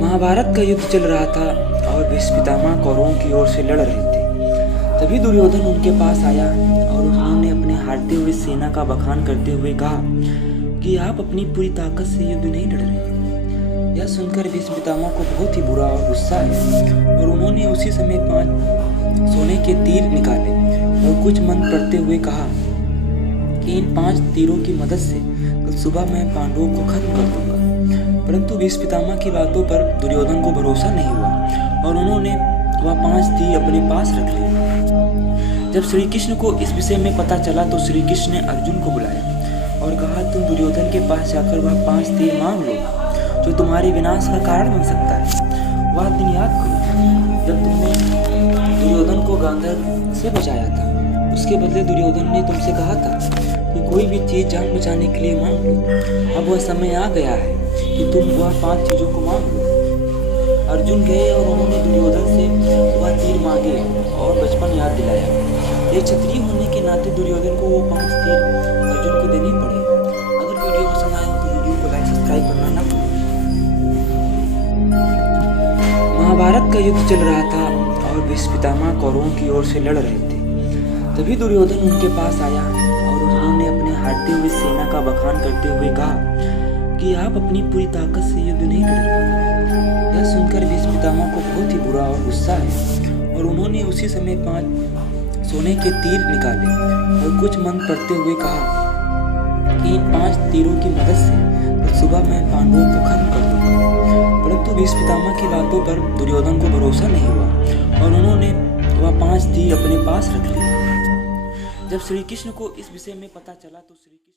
महाभारत का युद्ध चल रहा था और भीष्म पितामह कौरवों की ओर से लड़ रहे थे। तभी दुर्योधन उनके पास आया और उन्होंने अपने हारते हुए सेना का बखान करते हुए कहा कि आप अपनी पूरी ताकत से युद्ध नहीं लड़ रहे। यह सुनकर भीष्म पितामह को बहुत ही बुरा और गुस्सा आया और उन्होंने उसी समय 5 सोने के तीर निकाले और कुछ मंत्र पढ़ते हुए कहा कि इन 5 तीरों की मदद से कल सुबह मैं पांडवों को खत्म कर दूंगा। परंतु भीष्म पितामह की बातों पर दुर्योधन को भरोसा नहीं हुआ और उन्होंने वह 5 तीर अपने पास रख लिए। जब श्री कृष्ण को इस विषय में पता चला तो श्री कृष्ण ने अर्जुन को बुलाया और कहा, तुम दुर्योधन के पास जाकर वह 5 तीर मांग लो जो तुम्हारे विनाश का कारण बन सकता है। वह दिन याद करो जब तुमने दुर्योधन को गांधार से बचाया था। उसके बदले दुर्योधन ने तुमसे कहा था कि कोई भी चीज जान बचाने के लिए मांग लो। अब वह समय आ गया है कि तुम वह 5 चीजों को मांग लो। अर्जुन गए और उन्होंने दुर्योधन से वह तीर मांगे और बचपन याद दिलाया। एक क्षत्रिय होने के नाते दुर्योधन को वो 5 तीर अर्जुन को देने पड़े। अगर वीडियो पसंद आया तो वीडियो को लाइक सब्सक्राइब करना ना भूलें। महाभारत का युद्ध चल रहा था और भीष्म पितामह कौरवों की ओर से लड़ रहे थे। तभी दुर्योधन उनके पास आया और उन्होंने अपने हारते हुए सेना का बखान करते हुए कहा कि आप अपनी पूरी ताकत से युद्ध नहीं लड़ रहे। यह सुनकर भीष्म पितामह को बहुत ही बुरा और गुस्सा आया और उन्होंने उसी समय 5 सोने के तीर निकाले और कुछ मंत्र पढ़ते हुए कहा कि इन 5 तीरों की मदद से कल सुबह मैं पांडवों को खत्म कर दूंगा। परंतु भीष्म पितामह की बातों पर दुर्योधन को भरोसा नहीं हुआ और उन्होंने वह 5 तीर अपने पास रख लिए। जब श्री कृष्ण को इस विषय में पता चला तो श्री कृष्ण